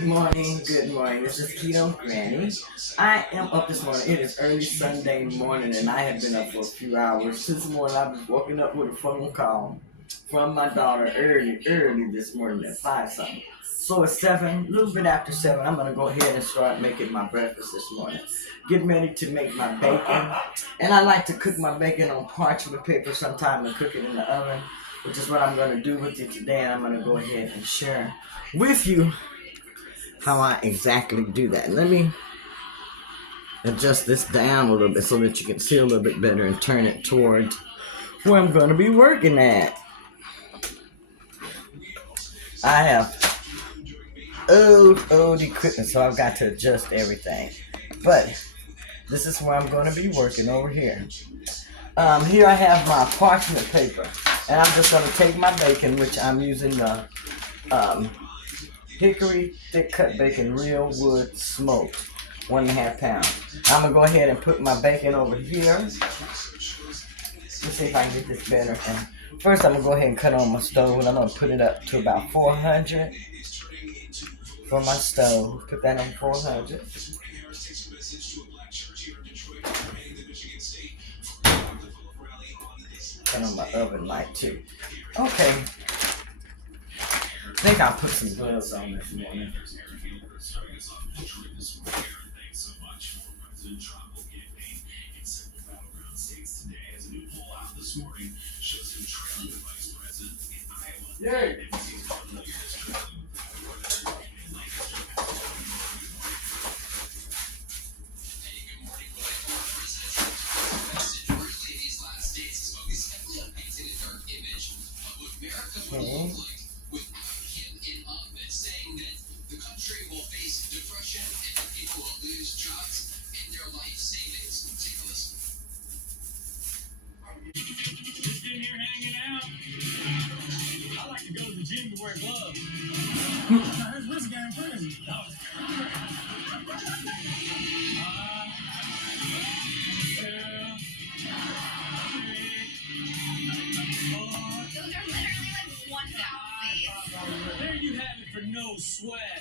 Good morning, good morning. This is Keto Granny. I am up this morning. It is early Sunday morning and I have been up for a few hours. This morning I've been woken up with a phone call from my daughter early this morning at 5 something. So it's 7, a little bit after 7. I'm going to go ahead and start making my breakfast this morning. Getting ready to make my bacon. And I like to cook my bacon on parchment paper sometime and cook it in the oven, which is what I'm going to do with it today. And I'm going to go ahead and share with you how I exactly do that. Let me adjust this down a little bit so that you can see a little bit better and turn it towards where I'm going to be working at. I have old equipment, so I've got to adjust everything. But this is where I'm going to be working over here. Here I have my parchment paper, and I'm just going to take my bacon, which I'm using the hickory thick cut bacon, real wood smoked, 1.5 pounds. I'm gonna go ahead and put my bacon over here. Let's see if I can get this better. And first, I'm gonna go ahead and cut on my stove, and I'm gonna put it up to about 400 for my stove. Put that on 400. Turn on my oven light too. Okay. I think I'll put some gloves on this morning. Yay! Okay. I like to go to the gym to wear gloves. There's whiskey in prison. Those are literally like 1 pound, please. There you have it for no sweat.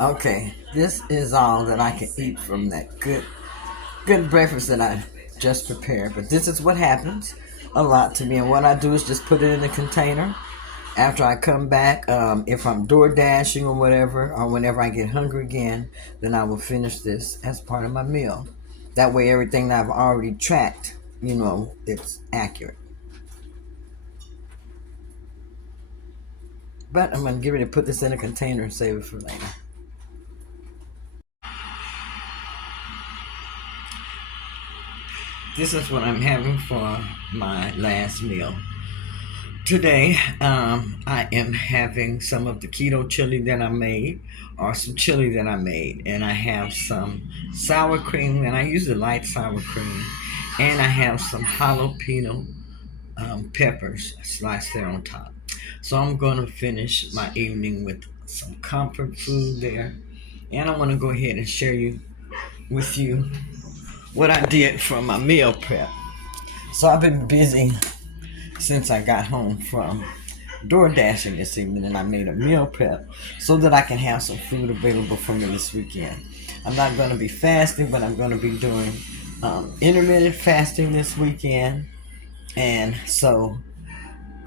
Okay, this is all that I can eat from that good breakfast that I just prepared. But this is what happens a lot to me. And what I do is just put it in a container. After I come back, if I'm door dashing or whatever, or whenever I get hungry again, then I will finish this as part of my meal. That way everything that I've already tracked, it's accurate. But I'm going to get ready to put this in a container and save it for later. This is what I'm having for my last meal. Today, I am having some of the keto chili that I made, or some chili that I made. And I have some sour cream, and I use the light sour cream. And I have some jalapeno peppers sliced there on top. So I'm going to finish my evening with some comfort food there. And I want to go ahead and share with you what I did for my meal prep. So I've been busy since I got home from door dashing this evening, and I made a meal prep so that I can have some food available for me this weekend. I'm not going to be fasting, but I'm going to be doing intermittent fasting this weekend. And so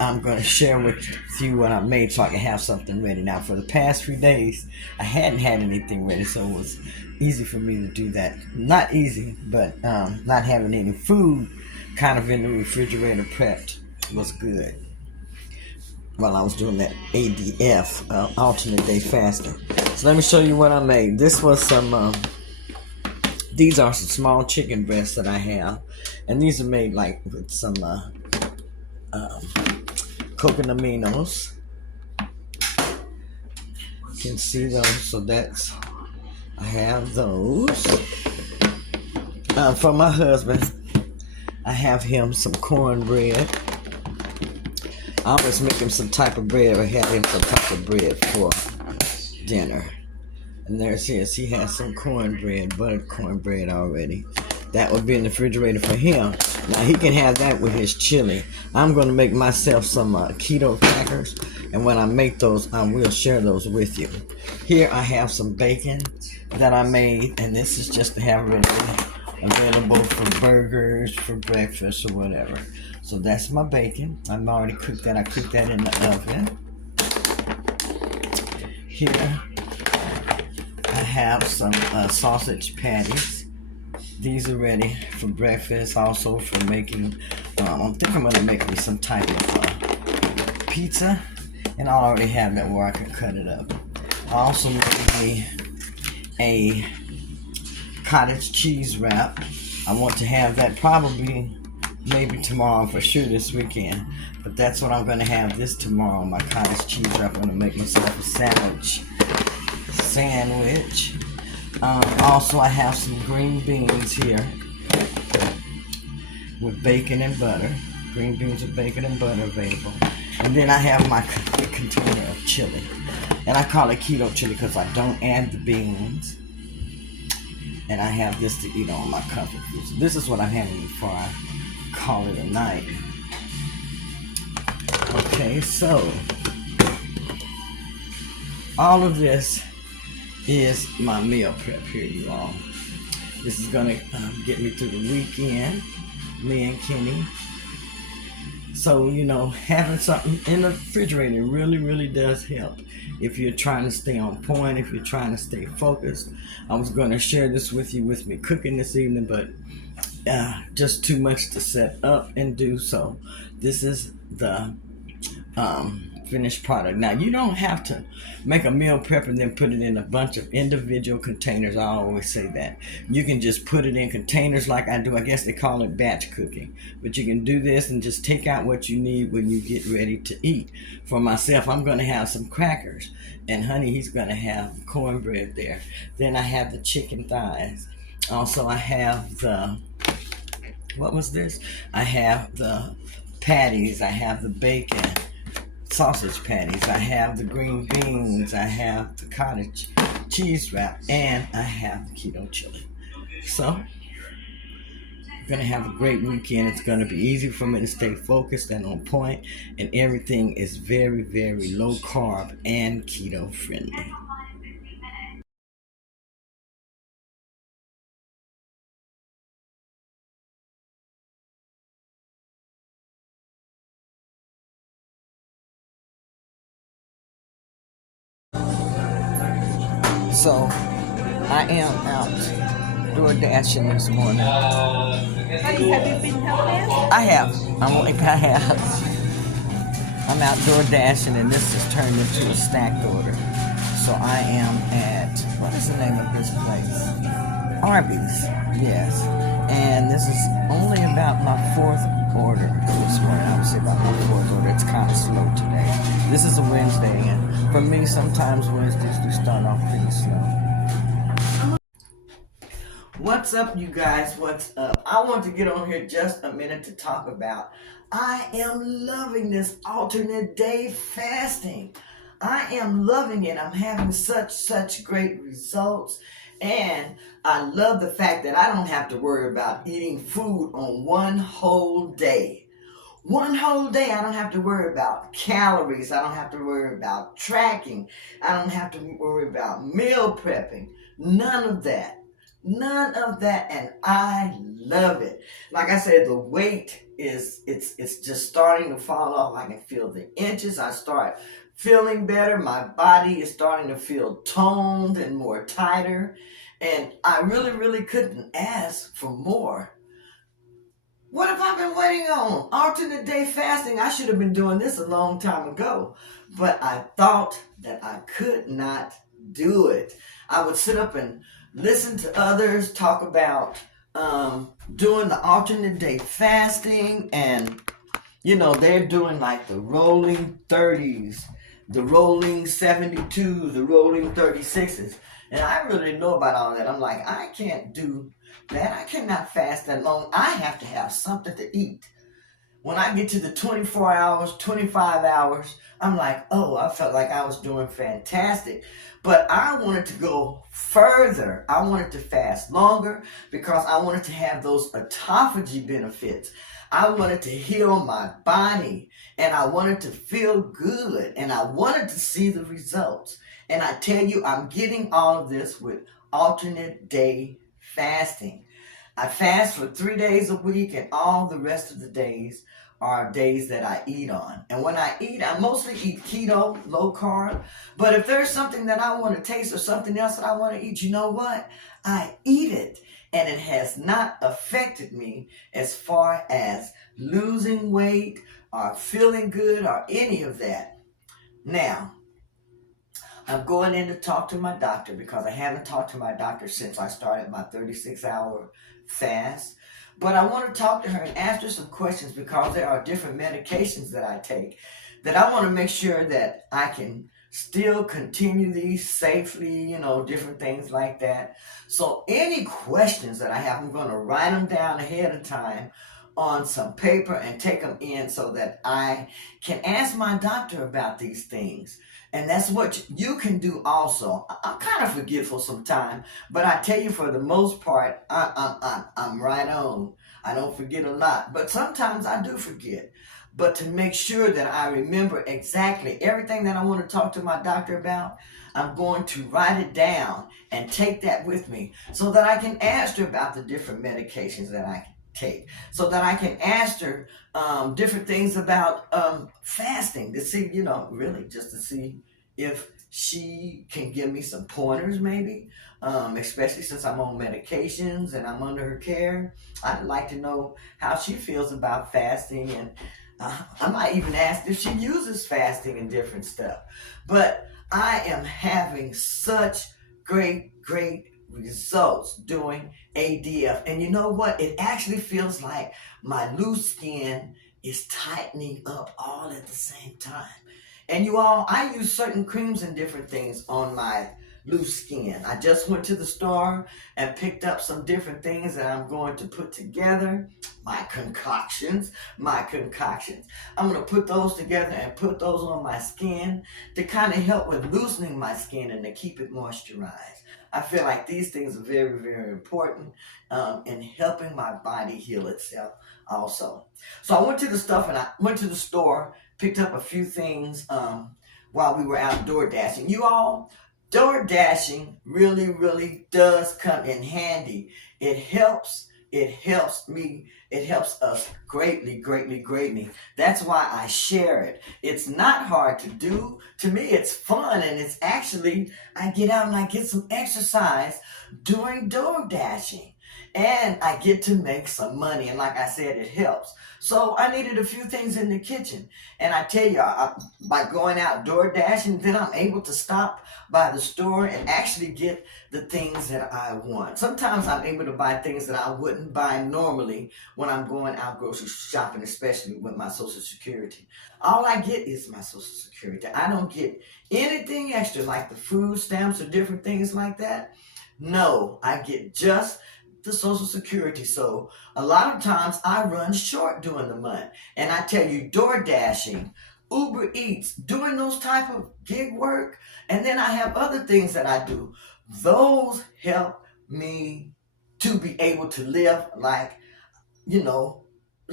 I'm going to share with you what I made so I can have something ready. Now, for the past few days, I hadn't had anything ready, so it was easy for me to do that. Not easy, but not having any food kind of in the refrigerator prepped was good while I was doing that ADF, alternate day fasting. So let me show you what I made. This was these are some small chicken breasts that I have, and these are made like with some coconut aminos. You can see those, so I have those. For my husband, I have him some cornbread. I always make him some type of bread, or have him some type of bread for dinner. And there's his. He has some cornbread, buttered cornbread already. That would be in the refrigerator for him. Now he can have that with his chili. I'm going to make myself some keto crackers, and when I make those, I will share those with you. Here I have some bacon that I made, and this is just to have ready available for burgers, for breakfast, or whatever. So that's my bacon. I've already cooked that. I cooked that in the oven. Here I have some sausage patties. These are ready for breakfast, also for making, I think I'm going to make me some type of pizza, and I already have that where I can cut it up. I also made me a cottage cheese wrap. I want to have that probably maybe tomorrow, for sure this weekend, but that's what I'm going to have this tomorrow, my cottage cheese wrap. I'm going to make myself a sandwich. Also, I have some green beans here with bacon and butter. Green beans with bacon and butter available. And then I have my container of chili. And I call it keto chili because I don't add the beans. And I have this to eat on my comfort food. So this is what I'm having before I call it a night. Okay, so all of this is my meal prep here, you all. This is gonna get me through the weekend, me and Kenny. So, having something in the refrigerator really does help if you're trying to stay on point, if you're trying to stay focused. I was going to share this with you with me cooking this evening, but just too much to set up and do. So this is the finished product. Now, you don't have to make a meal prep and then put it in a bunch of individual containers. I always say that. You can just put it in containers like I do. I guess they call it batch cooking. But you can do this and just take out what you need when you get ready to eat. For myself, I'm going to have some crackers. And honey, he's going to have cornbread there. Then I have the chicken thighs. Also, I have the, what was this? I have the patties. I have the bacon. Sausage patties, I have the green beans, I have the cottage cheese wrap, and I have the keto chili. So, I'm going to have a great weekend. It's going to be easy for me to stay focused and on point, and everything is very low carb and keto friendly. So, I am out door dashing this morning. Have you been helping? I have. I'm out door dashing, and this has turned into a stacked order. So I am at, what is the name of this place? Arby's, yes. And this is only about my fourth order this morning. I would say about my fourth order. It's kind of slow today. This is a Wednesday, and for me, sometimes Wednesdays do start off pretty slow. What's up, you guys? What's up? I want to get on here just a minute to talk about, I am loving this alternate day fasting. I am loving it. I'm having such great results. And I love the fact that I don't have to worry about eating food on one whole day. One whole day, I don't have to worry about calories. I don't have to worry about tracking. I don't have to worry about meal prepping. None of that. None of that, and I love it. Like I said, the weight it's just starting to fall off. I can feel the inches. I start feeling better. My body is starting to feel toned and more tighter, and I really couldn't ask for more. What have I been waiting on? Alternate day fasting. I should have been doing this a long time ago, but I thought that I could not do it. I would sit up and listen to others talk about doing the alternate day fasting, and they're doing like the rolling 30s, the rolling 72s, the rolling 36s, and I really didn't know about all that. I'm like, I can't do that. I cannot fast that long. I have to have something to eat. when I get to the 24 hours, 25 hours, I'm like, oh, I felt like I was doing fantastic. But I wanted to go further. I wanted to fast longer because I wanted to have those autophagy benefits. I wanted to heal my body and I wanted to feel good and I wanted to see the results. And I tell you, I'm getting all of this with alternate day fasting. I fast for 3 days a week, and all the rest of the days are days that I eat on. And when I eat, I mostly eat keto, low carb. But if there's something that I want to taste or something else that I want to eat, you know what? I eat it. And it has not affected me as far as losing weight or feeling good or any of that. Now, I'm going in to talk to my doctor because I haven't talked to my doctor since I started my 36-hour fast. But I want to talk to her and ask her some questions because there are different medications that I take that I want to make sure that I can still continue these safely, different things like that. So any questions that I have, I'm going to write them down ahead of time on some paper and take them in so that I can ask my doctor about these things. And that's what you can do also. I'm kind of forgetful sometimes, but I tell you, for the most part, I'm right on. I don't forget a lot, but sometimes I do forget. But to make sure that I remember exactly everything that I want to talk to my doctor about, I'm going to write it down and take that with me so that I can ask her about the different medications that I can take, so that I can ask her different things about fasting to see, really just to see if she can give me some pointers maybe, especially since I'm on medications and I'm under her care. I'd like to know how she feels about fasting, and I might even ask if she uses fasting and different stuff. But I am having such great results doing ADF. And you know what? It actually feels like my loose skin is tightening up all at the same time. And you all, I use certain creams and different things on my loose skin. I just went to the store and picked up some different things that I'm going to put together. My concoctions. I'm going to put those together and put those on my skin to kind of help with loosening my skin and to keep it moisturized. I feel like these things are very, very important in helping my body heal itself also. So I went to the store, picked up a few things while we were out door dashing. You all, door dashing really does come in handy. It helps me. It helps us greatly. That's why I share it. It's not hard to do. To me, it's fun, and it's actually, I get out and I get some exercise doing door dashing. And I get to make some money. And like I said, it helps. So I needed a few things in the kitchen. And I tell you, by going out door dashing, then I'm able to stop by the store and actually get the things that I want. Sometimes I'm able to buy things that I wouldn't buy normally when I'm going out grocery shopping, especially with my Social Security. All I get is my Social Security. I don't get anything extra like the food stamps or different things like that. No, I get just the Social Security. So a lot of times I run short during the month. And I tell you, door dashing, Uber Eats, doing those type of gig work, and then I have other things that I do. Those help me to be able to live like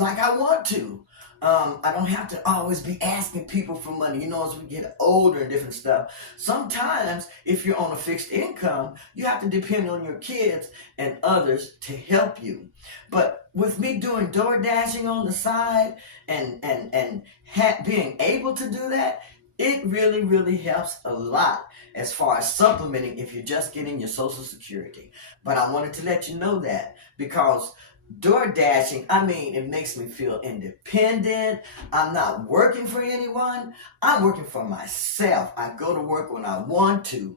I want to. I don't have to always be asking people for money, as we get older and different stuff. Sometimes, if you're on a fixed income, you have to depend on your kids and others to help you. But with me doing door dashing on the side and being able to do that, it really helps a lot as far as supplementing if you're just getting your Social Security. But I wanted to let you know that because door dashing, it makes me feel independent. I'm not working for anyone. I'm working for myself. I go to work when I want to.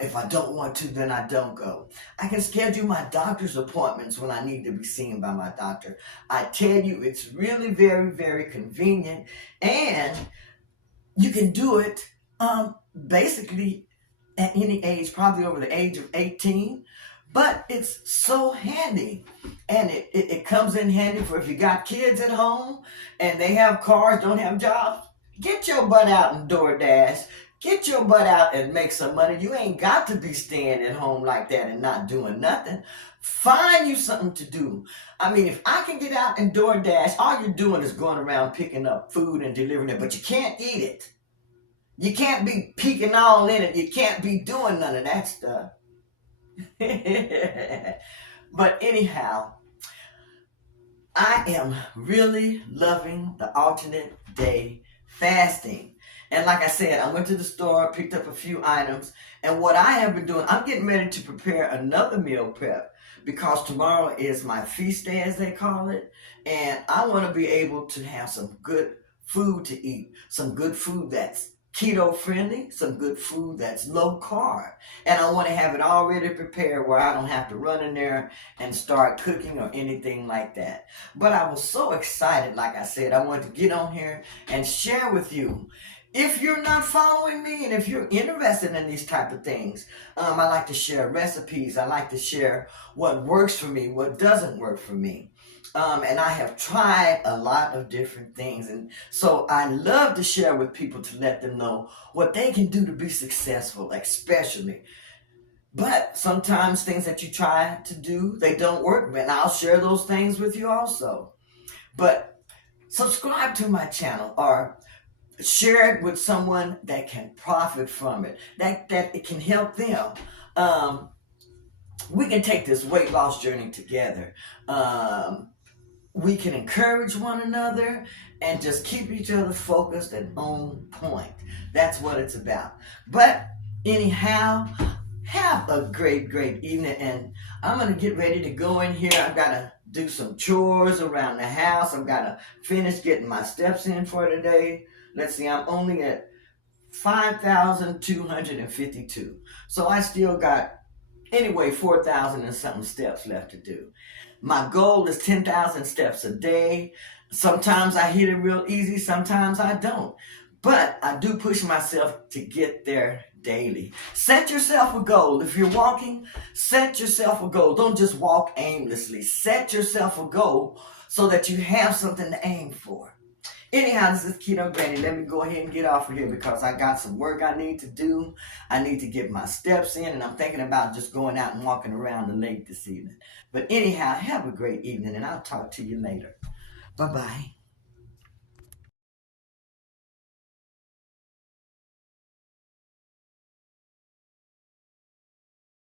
If I don't want to, then I don't go. I can schedule my doctor's appointments when I need to be seen by my doctor. I tell you, it's really very convenient, and you can do it basically at any age, probably over the age of 18. But it's so handy. And it comes in handy for if you got kids at home and they have cars, don't have jobs. Get your butt out and DoorDash. Get your butt out and make some money. You ain't got to be staying at home like that and not doing nothing. Find you something to do. I mean, if I can get out and DoorDash, all you're doing is going around picking up food and delivering it, but you can't eat it. You can't be peeking all in it. You can't be doing none of that stuff. But anyhow, I am really loving the alternate day fasting. And like I said, I went to the store, picked up a few items, and what I have been doing, I'm getting ready to prepare another meal prep because tomorrow is my feast day, as they call it, and I want to be able to have some good food to eat, some good food that's keto friendly, some good food that's low carb. And I want to have it already prepared where I don't have to run in there and start cooking or anything like that. But I was so excited, like I said, I wanted to get on here and share with you. If you're not following me and if you're interested in these type of things, I like to share recipes. I like to share what works for me, what doesn't work for me. And I have tried a lot of different things. And so I love to share with people to let them know what they can do to be successful, especially. But sometimes things that you try to do, they don't work. And I'll share those things with you also. But subscribe to my channel or share it with someone that can profit from it, that it can help them. We can take this weight loss journey together. We can encourage one another and just keep each other focused and on point. That's what it's about. But anyhow, have a great, great evening. And I'm going to get ready to go in here. I've got to do some chores around the house. I've got to finish getting my steps in for today. Let's see, I'm only at 5,252. So I still got, anyway, 4,000 and something steps left to do. My goal is 10,000 steps a day. Sometimes I hit it real easy, sometimes I don't. But I do push myself to get there daily. Set yourself a goal. If you're walking, set yourself a goal. Don't just walk aimlessly. Set yourself a goal so that you have something to aim for. Anyhow, this is Keto Granny. Let me go ahead and get off of here because I got some work I need to do. I need to get my steps in, and I'm thinking about just going out and walking around the lake this evening. But anyhow, have a great evening, and I'll talk to you later. Bye-bye.